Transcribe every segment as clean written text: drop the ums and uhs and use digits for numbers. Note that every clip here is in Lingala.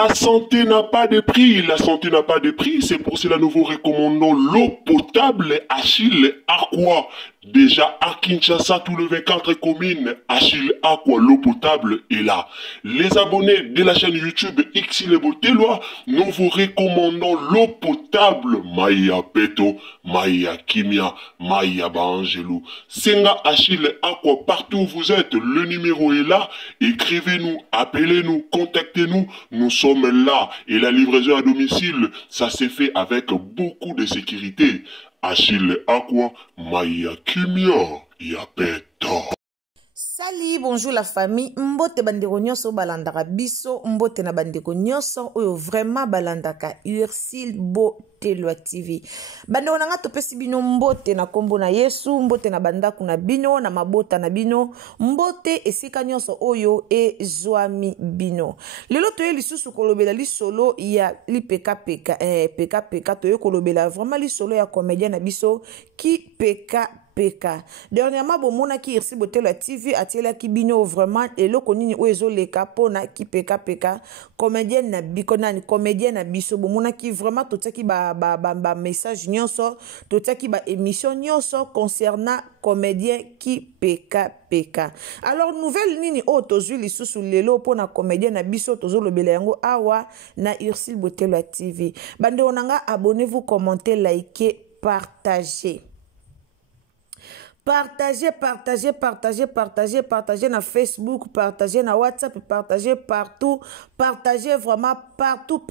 La santé n'a pas de prix, la santé n'a pas de prix, c'est pour cela nous vous recommandons l'eau potable Achille Aqua. Déjà à Kinshasa, tous les 24 communes, Achille Aqua, l'eau potable est là. Les abonnés de la chaîne YouTube Xile Boteloa, nous vous recommandons l'eau potable Maya Peto, Maya Kimia, Maya Bangelou. Senga Achille Aqua, partout où vous êtes, le numéro est là. Écrivez-nous, appelez-nous, contactez-nous. Nous sommes là. Et la livraison à domicile, ça s'est fait avec beaucoup de sécurité. Achille Aqua, Maya Kimia, Yapeto. Salut, bonjour la famille. Mbote bandeko nyonso balandaka biso, mbote na bandeko nyonso oyo vraiment balandaka Ursile Boteloa TV. Bandeko nanga topesi bino mbote na kombo na Yesu, mbote na bandaku na bino, na mabota na bino, mbote esika nyonso oyo ezwami bino. Lelo toye lisusu kolobela lisolo ya lipeka peka toye kolobela vraiment lisolo ya comédien na biso ki peka. Dernièrement, bomona ki Ursile Boteloa TV atiela ki bino vraiment eloko nini oezo leka pona ki peka comédien na bikonani comédien na biso bomona ki vraiment totaki ba message nyonso totaki ba émission nyonso concernant comédien ki peka. Alors nouvelle nini o tozwi lisusu lelo pona comédien na biso tozo lobela yango awa na Ursile Boteloa TV. Bande onanga abonnez-vous, commentez, likez, partagez. Partagez na Facebook, partagez na WhatsApp, partagez partout, partagez vraiment partout.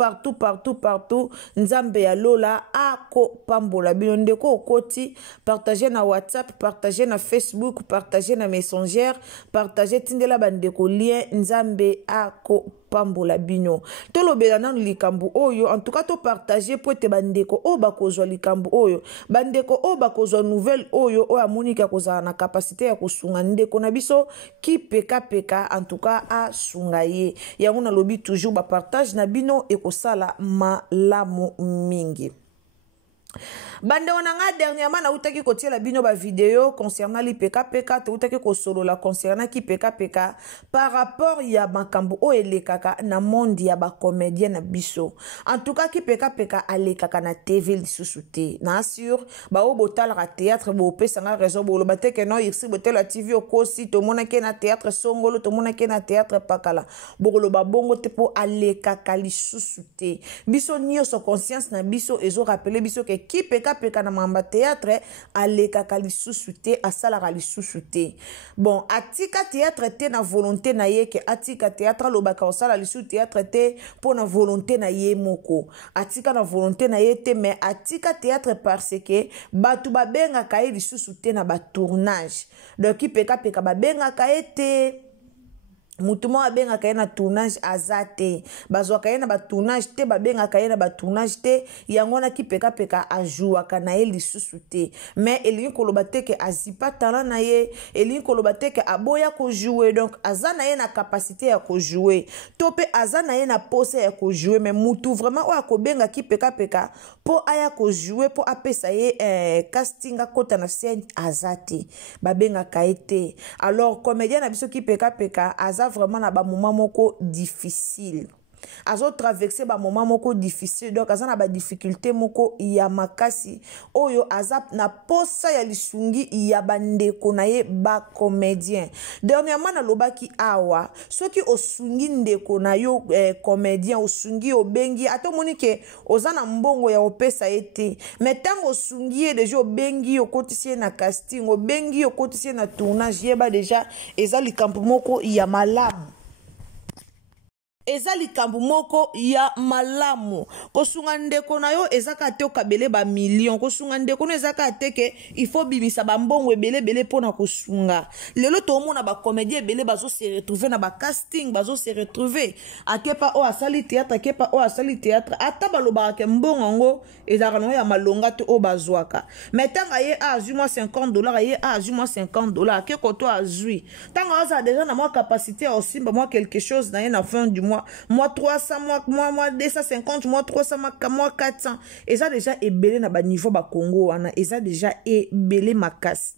Nzambe ya lola ako pambola bino ndeko okoti, partagez na WhatsApp, partagez na Facebook, partagez na Messenger, partagez tindela bandeko lien Nzambe ako pambola bino. Tolobela nanu likambu oyo, en tout cas to partager po te bandeko o bakozwa likambu oyo, bandeko o bakozwa nouvelle oyo o amonika kozala na capacité ya kosunga ndeko na biso ki peka en tout cas a sunga ye. Yango na lobi toujours ba partage na bino e kosala malamu mingi. Bande onanga dernièrement na utaki kotia la bino ba vidéo concernant li peka te utaki ko solo la concernant ki peka par rapport ya makambo o elekaka na monde ya ba comédien na biso. En tout cas ki peka alekaka na TV lisusu te. Na sûr ba o botal ra théâtre bo pesa nga raison bo lo bateke no Ursile Boteloa TV okosi to mona ke na théâtre songolo to mona ke na théâtre pakala. Bo lo ba bongo te po alekaka lisusu te. Biso nyonso conscience na biso ezo rappeler biso ke ki peka na mamba théâtre alekaka lisusu te asalaka lisusu te. Bon atika théâtre te na volonté na ye ke atika théâtre lobaka osala lisusu théâtre te po na volonté na ye moko. Atika na volonté na ye te mais atika théâtre parce que batu babengaka ye lisusu te na ba tournage. Donc ki peka babengaka ye te. Mutumo abenga kaye na tournage azate. Bazwa kaye na ba tournage te babenga kaye na ba tournage te yangona ki peka ajua kana ye lisusu te. Mais elingi koloba te ke azipa talent na ye, elingi koloba te ke aboya ko jouer donc azana ye na capacité ya ko jouer. Tope azana ye na pose ya ko jouer mais mutu vraiment o akobenga ki peka po aya ko jouer po apesa ye casting akota na scène azate. Babenga kaye te. Alors comédien na biso ki peka aza vraiment na ba moment moko difficile. Azo traverser ba moment moko difficile donc aza na ba difficulté moko ya makasi oyo aza na posa ya lisungi ya bandeko na ye ba comédien. Dernièrement na lobaki awa soki osungi ndeko na yo comédien osungi obengi ato monike oza na mbongo ya opesa ete mais tango osungi ye deja obengi okotisi na casting obengi okotisi na tournage yeba deja eza likambo moko ya malamu. Eza likambu moko ya malamu. Kosunga ndeko na yo ezaka te okabele ba million. Kosunga ndeko no ezaka te ke il faut bimisa ba mbongo ebele pona kosunga. Lelo to mona ba comédien ebele bazo se retrouver na ba casting bazo se retrouver. Akepa o asali théâtre akepa o asali théâtre ata baloba ke mbongo ngo ezaka no ya malonga te o bazwaka. Mais tanga ye azui moi $50 ye azui moi $50 ke koto azui. Tanga oza déjà na moi capacité aussi moi quelque chose na ye na fin du mois. Moi 300, moi 250, moi 300, moi 400. Et ça déjà ebele na ba niveau ba Congo wana. Et ça déjà ebele makas.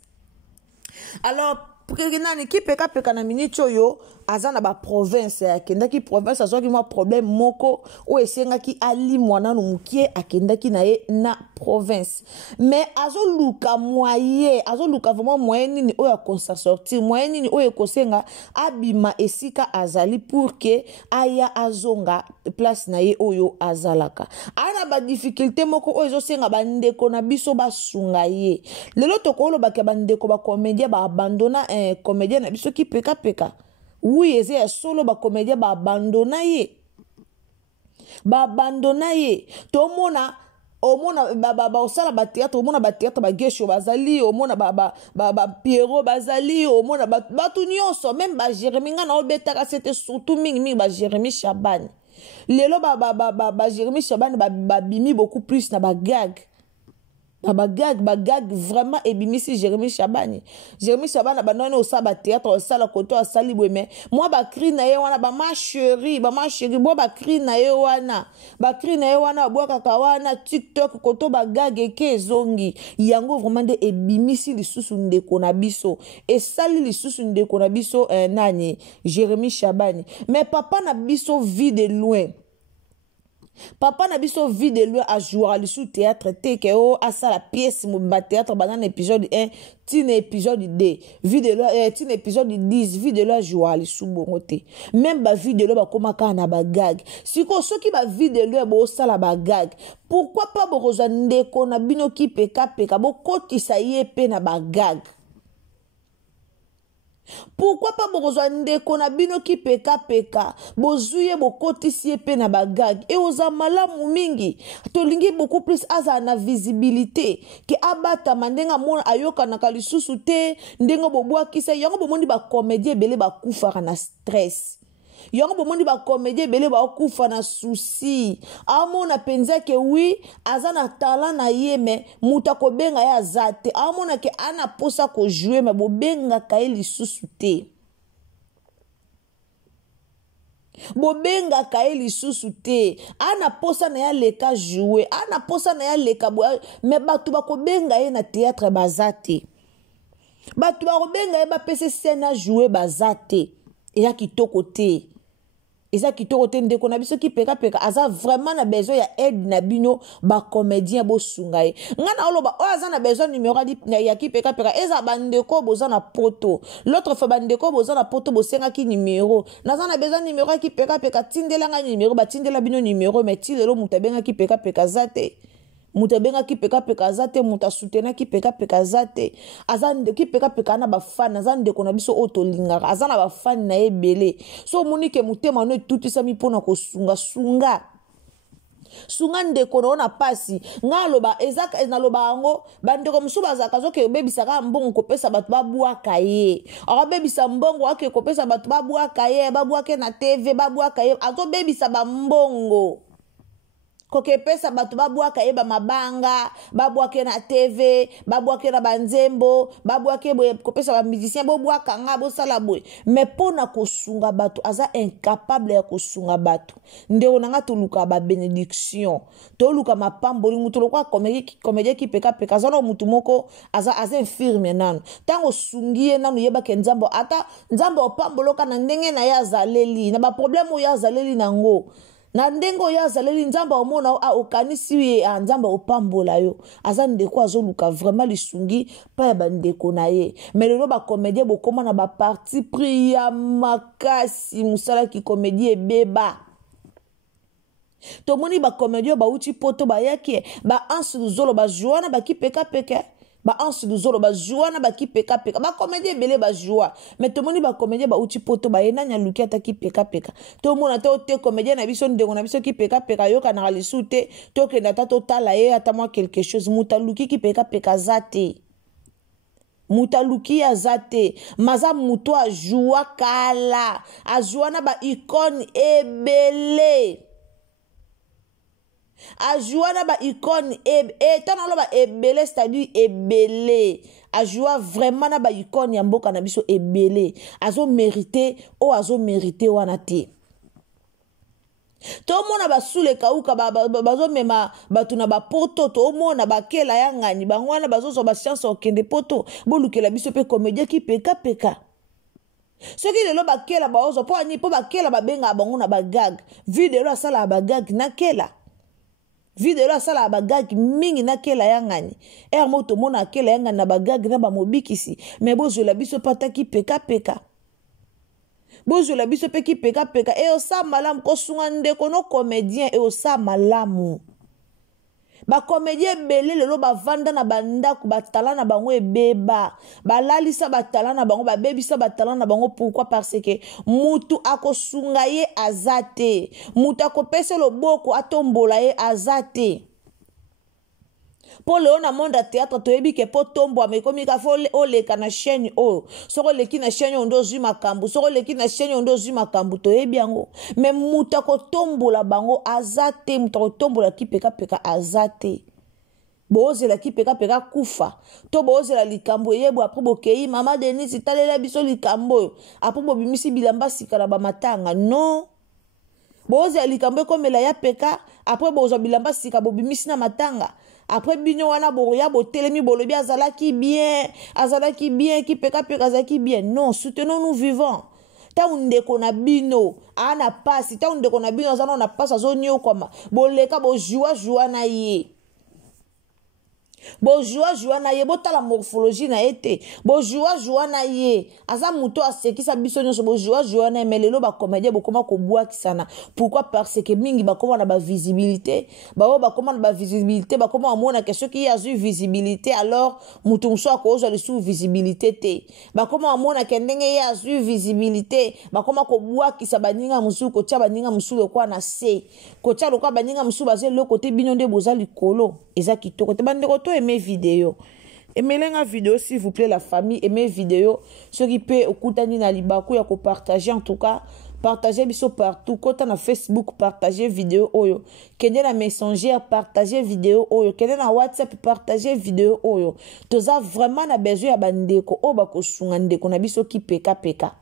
Alors, nani ki peka na minute yo aza na ba province akendaki province azwaki mwa problème moko o esengaki ali mwana no mukie akendaki na ye na province mais azoluka vraiment moyen nini oyo akonsa sortir moyen nini oyo ekosenga abima esika azali pour que aya azonga place na ye oyo azalaka ana ba difficulté moko oyo ezosenga bandeko na biso basunga ye lelo tokolobaka bandeko ba comédien ba abandona comédien na biso ki peka oui eze ya solo ba comédien ba abandona ye tomona omona osala ba théâtre omona ba théâtre ba gesho bazali omona ba Pierrot bazali omona batu nyonso même ba Jérémy nga na obetaka c'était surtout mingi ba Jérémy Chabani lelo ba Jérémy Chabani ba bimi beaucoup plus na ba gag vraiment ebimisi Jérémy Chabani na banone osaba théâtre osala koto asali bweme moi ba cri na ye wana ba ma chérie bo ba cri na ye wana bwaka kawana TikTok koto ba gag eke zongi yango vraiment de ebimisi lisusu ndeko na biso esali lisusu ndeko na biso nani Jérémy Chabani mais papa na biso vit de loin a joué à sous théâtre te o asa la pièce ba théâtre banane épisode 1 tin épisode 2 vidéo tin épisode 10 vidéo a joué à sous bongote même ba vidéo ba komaka na ba gag siko soki ba vidéo bo sala ba gag pourquoi pas bo kozande ko na bino ki peka bo kotisa ye pe na ba gag. Pourquoi pas bozwa ndeko na bino ki peka bozuye bokotisi pe na bagag et oza malamu mingi tolingi beaucoup plus aza na visibilité ke abata mandenga mona ayoka na kalisusu te ndengo bobwakisa yango bomondi ba comédien belé ba kufa na stress yango bomondi ba comédien belé ba kufa na souci amona penza ke oui azana talent na yeme muta ko benga ya zate amona ke ana posa ko jouer mais bo benga kaeli susute bobenga kaeli susute ana posa na ya leka jouer ana posa na ya leka mais batu ba ko benga ye na théâtre bazate batu ba ko benga ye ba pese scène à jouer bazate ya kitoko te eza kitoko te ndeko na biso ki peka aza vraiment na besoin ya aide na bino ba comédien bo sungaye ngana oloba o aza na besoin numéro ya ki peka eza bandeko boza na poto l'autre fois bandeko boza na poto bosenga ki numéro naza na besoin numéro ki peka tindela nga numéro ba tindela bino numéro mais tilelo mutabenga ki peka zate mutabenga ki peka zate mutasutena ki peka zate azande ki peka na ba fan azande ko na biso otolinga azana ba fan na ebele so monike mutema no tutisa mi pona ko sunga ndeko na pasi ngaloba ezaka ezaloba ngo bandeko musuba zaka zoke bebisa ka mbongo kopesa batu babwaka ye akabebisa mbongo ake kopesa batu babwaka ye babwake na TV babwaka ye azo bebisa ba mbongo koke pesa batu babwaka yeba mabanga babwake na TV babwake na banzembo babwake kopesa ba musicien bobwaka nga bosala boy mais pona kosunga batu aza incapable ya kosunga batu ndeko nanga toluka ba bénédiction toluka mapamboli mutu lokwa comédien ki peka zana mutu moko aza infirme nanu tango sungie nanu yeba ke nzambo ata nzambo opamboloka na ndenge na ya zaleli na ba problème ya zaleli nango na ndengo ya zaleli nzamba omona okanisi ye nzamba opambola yo aza ndeko azoluka vraiment lisungi pa ya bandeko na ye mais lelo ba comédien bokoma na ba parti pris ya makasi musala ki comédie beba tomoni ba comédien ba uti poto ba yaki ba ansu luzolo ba joana ba ki peka ba ansu luzolo ba joana ba ki peka ba comédien belé ba joa mais tomoni ba comédien ba uti poto ba yenanya luki ata ki peka to mona te comédien na biso ndengo na biso ki peka yoka na alisute to ke na tato tala ye ata moi quelque chose muta luki ki peka zate muta luki ya zate maza muto a joa kala a joana ba icône ebele a joana ba icône tana lo ba ebele c'est-à-dire ebele a joa vraiment na ba icône ya mboka na biso ebele azo mérité wana te to mona basule kauka bazo mema batu na bapoto to mona bakela ya ngani bangwana bazo so ba chance okende poto bolukela biso pe comédien ki peka soki lelo bakela baozo po ani po bakela babenga bango na bagag video asala bagag nakela video asala bagag mingi nakela yangani moto mona akela yangani na bagag na bamobikisi mais bozola biso pataki peka bozola biso peki peka osa malamu kosunga ndeko no comédien osa malamu ba comédien belé lelo bavanda na bandako batala na bango ebeba balalisa batala na bango babebisa batala na bango. Pourquoi? Parce que mutu akosunga ye azate, mutu akopesa loboko atombola ye azate. Po leo na monde ya théâtre toyebi ke po tombo amekomi ka fo oleka na chaîne o soko leki na chaîne ondo zwi makambu soko leki na chaîne ondo zwi makambu toyebi yango mais mutu akotombola bango azate mutu akotombola ki peka azate bozela ki peka kufa to bozela likambo yebo après bokei mama Denise talela biso likambo après bobimisi bilamba sika na bamatanga non bozela likambo komela ya peka après bozwa bilamba sika bobimisi na matanga. Après bino wana boya botelemi bolobi azalaki bien ki peka azalaki bien. Non, soutenons nous vivants. Ta ndeko na bino ana pasi ta ndeko na bino azana na pasi azonyo koma boleka bojua na ye. Bojua na ye botala morphologie na ete bojua na ye aza muto asekisa biso nyonso bojua na melelo ba comédien bokoma ko bwakisana. Pourquoi? Parce que mingi bakoma na ba visibilité bakoma na ba visibilité bakoma amona que ceux qui a eu visibilité alors mutu muso akozo le sous visibilité te bakoma amona que ndenge ya eu visibilité bakoma ko bwakisa baninga musu ko tia baninga musu le kwa na se ko tia le kwa baninga musu baze le côté bino nde boza likolo eza kitoko te bande ko aimer vidéo. Aimez la vidéo s'il vous plaît la famille. Aimez vidéo. Ce qui peut écouter na libaku ya ko partager en tout cas. Partagez biso partout. Kota na Facebook partager vidéo oyo. Kende na Messenger partager vidéo oyo. Kende na WhatsApp partager vidéo oyo. Toza vraiment na besoin ya bandeko o bako sunga ndeko na biso ki peka.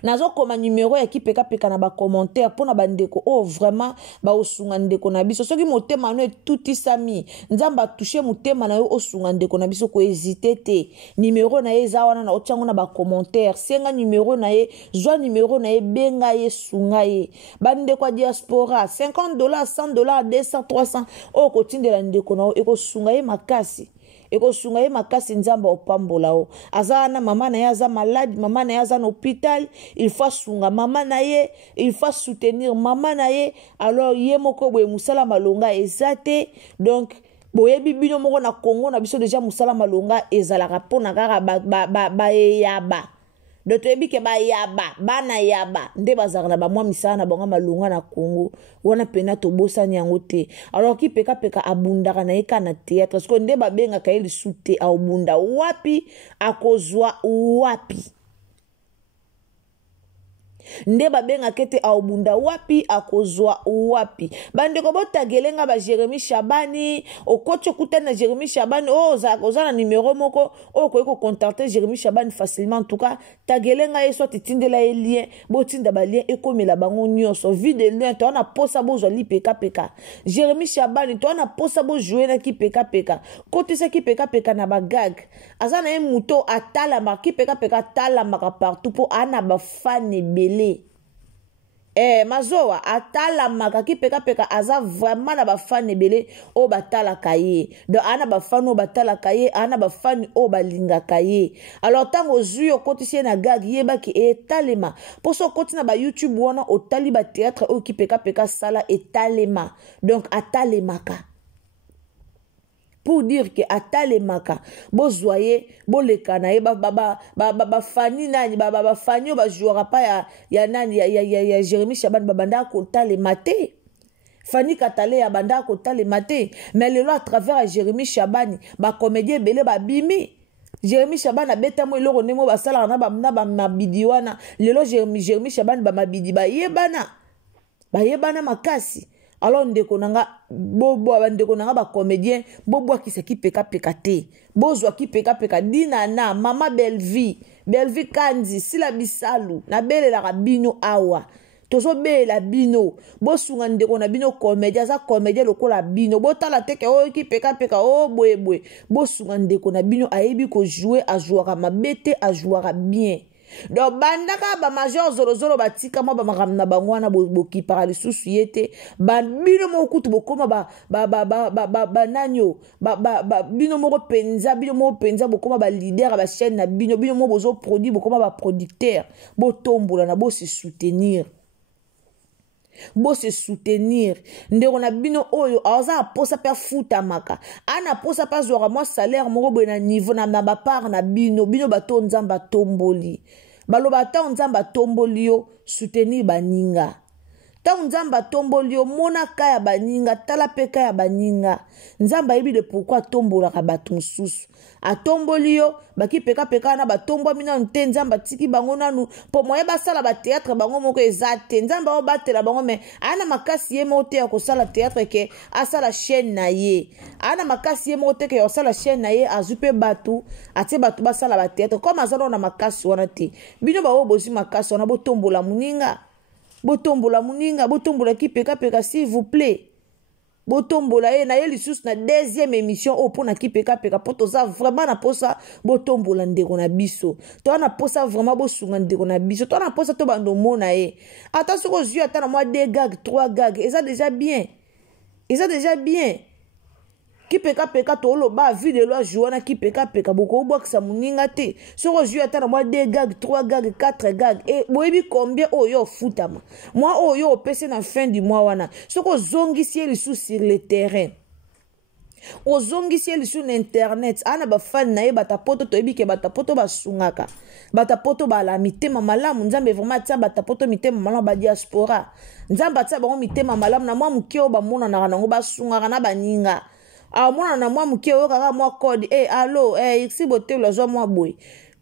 Nazo koma numéro ya ki peka na ba commentaire pona bandeko oh vraiment ba osunga ndeko na biso soki motema no tuti sami nzamba toucher motema na yo osunga ndeko na biso ko hésiter te numéro na ye za wana na otyango na ba commentaire senga numéro na ye zwa numéro na ye benga ye sunga ye bandeko diaspora $50 $100 $200 $300 o ko tindela ndeko na yo eko sunga ye makasi eko sunga ye makasi nzamba opambola o azana mama na ye aza malade mama na ye aza na hôpital il faut sunga mama na ye il faut soutenir mama na ye alors ye moko boye musala malonga ezate donc boyebi bino moko na Congo na biso déjà musala malonga ezalaka pona kaka ba yaba doto ebi ke ba yaba bana yaba nde bazaka na ba mwa misala na bango malonga na Congo wana pena to bosani yango te alors ki peka abundaka na eka na théâtre parce que nde babenga ka ili sute a obunda wapi akozwa wapi nde babenga kete a obunda wapi akozwa wapi bandeko botagelenga ba Jérémy Shabani okocho kutana na Jérémy Shabani oza na numéro moko ko contacter Jérémy Shabani facilement en tout cas tagelenga ye soit tindela ye lien botinda ba lien ekomela bango nyonso vide lien to na posa bozwa li peka Jérémy Shabani to na posa bo jouer na ki peka kotisa ki peka na ba gag azana ye muto atala ma ki peka atala maka partout po ana ba fan ebele mazoa atala maka ki peka aza vraiment na ba fan ebele o batala kaye do ana ba fan o batala kaye ana ba fan o balinga kaye alors tango zuyo kotisi na gag yeba ki etalema poso koti na ba YouTube wana otali ba théâtre o ki peka sala etalema donc atalemaka pour dire que atalemaka bozwaye bolekana ye ba fani nani ba fani ba jouera pas ya nani ya Jérémy Shabani babanda ko talema te Fanny Katale ya banda ko talema te mais lelo à travers Jérémy Shabani ba comédien belé ba bimi Jérémy Shabani abeta mo eloko nemo basala na ba mabidi wana lelo Jérémy Shabani ba mabidi ba yebana makasi. Alors ndeko nanga ndeko nanga ba comédien bobo akisa ki peka te bozwa ki peka dina na mama Belvi Kanzi sila bisalu na bele la rabino awa tozo bela bino bosunga ndeko na bino comédien za comédien lokola bino botala teke o ki peka o boye bosunga ndeko na bino ayebi ko jouer a jouera mabete a jouera bien donc bandaka ba major zolozolo batika mo ba makamna bangwana boki para lisusu yete bino mo kutu bokoma ba nanyo bino mo penza bokoma ba leader ba chaîne na bino mo bozo produit bokoma ba producteur botombola na bo se soutenir ndeko na bino oyo aza posa pe futa maka ana posa pa zora mo salaire moko boye na niveau na ba part na bino bato nzamba tomboli baloba ta nzamba tomboli yo soutenir baninga ta nzamba tomboli yo mona kaya baninga tala pe kaya baninga nzamba yebi de pourquoi tombola ka bato mususu atomboli yo baki peka na batombo mina nte nzamba tiki bango nanu po moye basala ba théâtre bango moko ezate nzamba o batela bango me ana makasi ye mote ya kosala théâtre ke asala chaîne na ye ana makasi ye mote ke osala chaîne na ye azupe batu atie batu basala ba théâtre comme azalo na makasi wana te bino ba obozi makasi wana botombola muninga botombola ki peka s'il vous plaît botombola ye na ye lisusu na deuxième émission o pona ki peka po toza vraiment na posa botombola ndeko na biso to na posa vraiment bosunga ndeko na biso to na posa to bando mona ye ata soko zui ata na moi 2 gags 3 gags eza déjà bien ki peka to loba video lo joana ki peka boko boksa muninga te soko zui ata na moi 2 gags 3 gags 4 gags et boyebi combien oyo futama moi oyo opese na fin du mois wana soko zongisi ye lisu sur le terrain ozongisi ye lisu na internet ana bafani na ye batapoto toyebi ke batapoto basungaka batapoto bala mitema malamu nzambe vraiment atia batapoto mitema malamu ba diaspora nzambe atia bango mitema malamu na mwa muke oyo bamonanaka nango basungaka na baninga mwana na mwa muke oyo kaka mwa code allo ixi botelo azwa mwa boye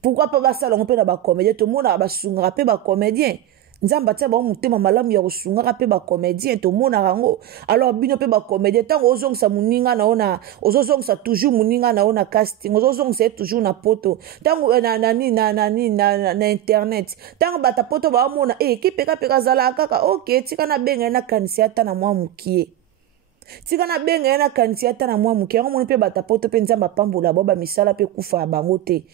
pourquoi pas basala ngo pe na bacomédien tomona basungaka pe bacomédien nzamba tia bango mutema malamu ya kosungaka pe bacomédien tomonaka ngo alors bino pe bacomédien ntango ozongisa muninga na ona ozozongisa toujours muninga na ona casting ozozongisa ye toujours na poto ntango na internet ntango bata poto baomona ki peka zalaka kaka ok tika na benga na kanisi ata na mwa mukie tika na benga yana kanisi ata na mwa muke yango moni pe batapoto pe nzamba pambola bo bamisala pe kufa bango te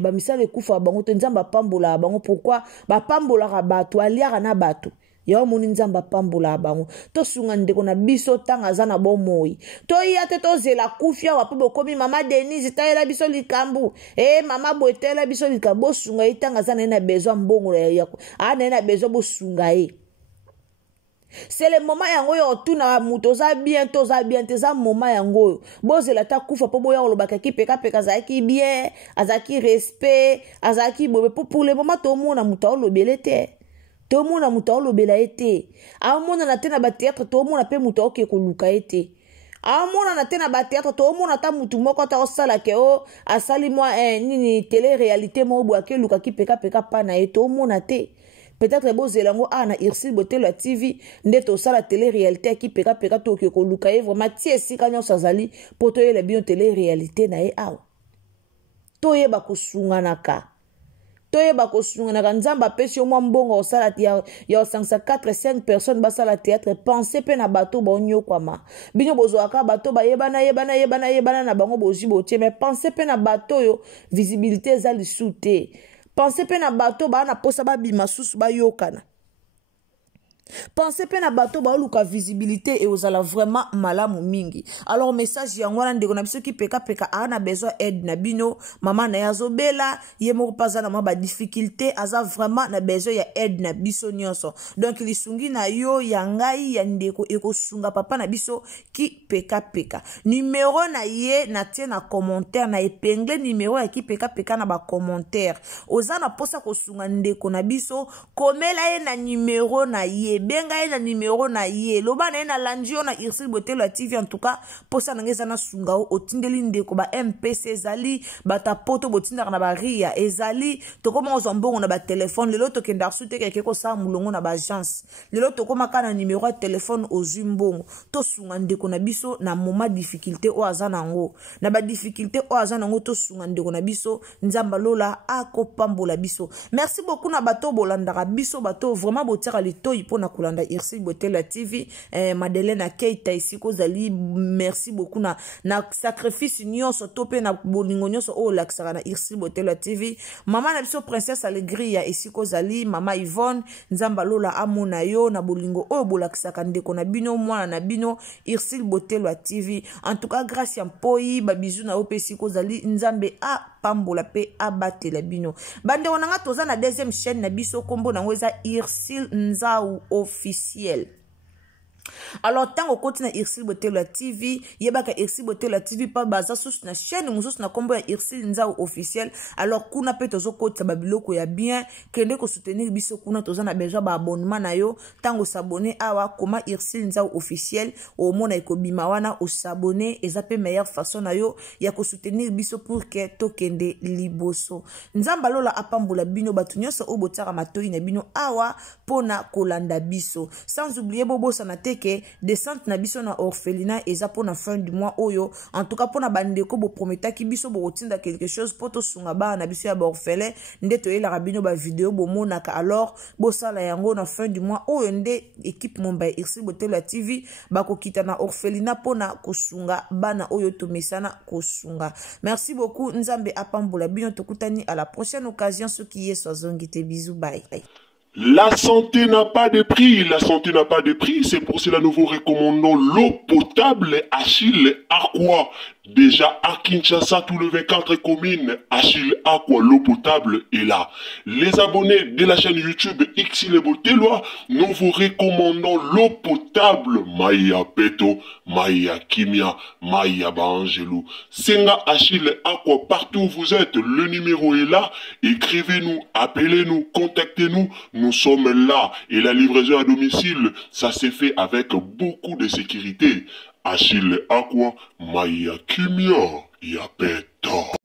bamisala kufa bango te nzamba pambola bango pourquoi bapambolaka bato aliaka na bato yango moni nzamba pambola bango to sunga ndeko na biso tanga aza na bomoi to iya te tozela kufia wape bokomi mama Denise tayela biso likambu mama boetela biso likambu bosunga ye tanga aza na ye na besoin mbongo ana ye na besoin bosunga ye. C'est le moment yango yo tuna muto za bien te za moment yango bozela ta kufa po boya olobaka ki peka zaki bien azaki respect azaki bobe pour le moment to mona muto olobele te to mona muto olobela ete amona na tena ba théâtre to mona pe muto oke koluka ete amona na tena ba théâtre to mona ta mutu moko ta osala ke asali moi nini télé réalité mo bo ake luka ki peka pa na eto mona te. Peut-être bozelango na Irsil Botelo la TV ndeto sala télé réalité qui peka to ke ko lukaye vraiment tie sika nyo sazali poto yele bien télé réalité na e awa to yeba kosunga naka nzamba pesi mwa mbongo osala ya 4-5 personnes basala théâtre pensez pe na bato bonyo kwama binyo bozoaka bato yebana na bango bozi botie mais pensez pe na bato yo visibilité za lisute. Pensez pe na bato ba na posa ba bima susu ba yokana. Pensez pe na bato ba luka visibilité et ozala vraiment malamu mingi. Alors message yango wana ndeko na biso ki peka ana besoin aide na bino mama na yazo bela ye moko paza na ba difficulté aza vraiment na besoin ya aide na biso nyonso. Donc lisungi na yo ya ngai ya ndeko ekosunga papa na biso ki peka numéro na ye na tie na commentaire na épingle numéro ya ki peka na ba commentaire oza na posa kosunga ndeko na biso komela ye na numéro na ye benga ye na numéro na ye loba na ye na landio na Irsil Botelo la TV en tout cas posa na ngeza na sunga otindeli ndeko ba MPC ezali batapoto botindaka na ba ria ezali tokoma ozombongo na ba téléphone lelo tokenda sute keke ko sa mulongo na ba agence lelo tokoma kana numéro ya téléphone ozumbongo to sunga ndeko na biso na moment difficulté o azana ngo na ba difficulté o azana ngo to sunga ndeko na biso nzamba lola akopambola biso. Merci beaucoup na bato bolandaka biso bato vraiment botiaka litoi pona kolanda Irsil Botela TV. Madeleine Keita ici kozali, merci beaucoup na sacrifice nyonso topé na bolingo nyonso o laksaka na Irsil Botela TV. Maman na biso princesse Alegria ici kozali, mama Yvonne nzamba lola amona yo na bolingo o bolakisaka ndeko na bino mwana na bino Irsil Botela TV. En tout cas grâce ya mpoi ba bisou na opesi kozali nzambe a pambola pe abatela bino. Bande onanga toza na deuxième chaîne na biso kombo nango eza Irsil Nzau officiel. Alors tango koti na Irsil Botela TV yebaka Irsil Botela TV pa baza sus na chaîne mususu na kombo ya Irsil Nzau officiel. Alors kuna pe tozo koti ba biloko ya bien kende ko soutenir biso kuna toza na besoin ba abonnement na yo tango s'abonner awa koma Irsil Nzau officiel o mona ekobima wana o s'abonner eza pe meilleure façon na yo ya ko soutenir biso pour que tokende liboso. Nzamba lola apambola bino batu nyonso o botaka matoi na bino awa pona kolanda biso. Sans oublier bobo sana que descente na biso na orphelinat eza pour na fin du mois oyo. En tout cas pour na bandeko bo prometa ki biso bo rotinda quelque chose poto sunga ba na biso ya ba orphelin nde to yela rabino ba vidéo bo monaka. Alors bo sala yango na fin du mois oyo nde équipe momba Irsil Botela TV bako kita na orphelinat pona kosunga bana oyo to mesana kosunga. Merci beaucoup nzambe apambola bino tokutani à la prochaine occasion ce qui est sozongite bisous bye. La santé n'a pas de prix, la santé n'a pas de prix, c'est pour cela nous vous recommandons l'eau potable Achille Aqua. Déjà à Kinshasa, tout le 24 communes, Achille Aqua, l'eau potable est là. Les abonnés de la chaîne YouTube Xile Boteloa, nous vous recommandons l'eau potable Maya Peto, Maya Kimia, Maya Bangelou. Senga Achille Aqua, partout où vous êtes, le numéro est là. Écrivez-nous, appelez-nous, contactez-nous. Nous sommes là et la livraison à domicile, ça s'est fait avec beaucoup de sécurité. Achille Aqua, Maya Kimia, Yapeto.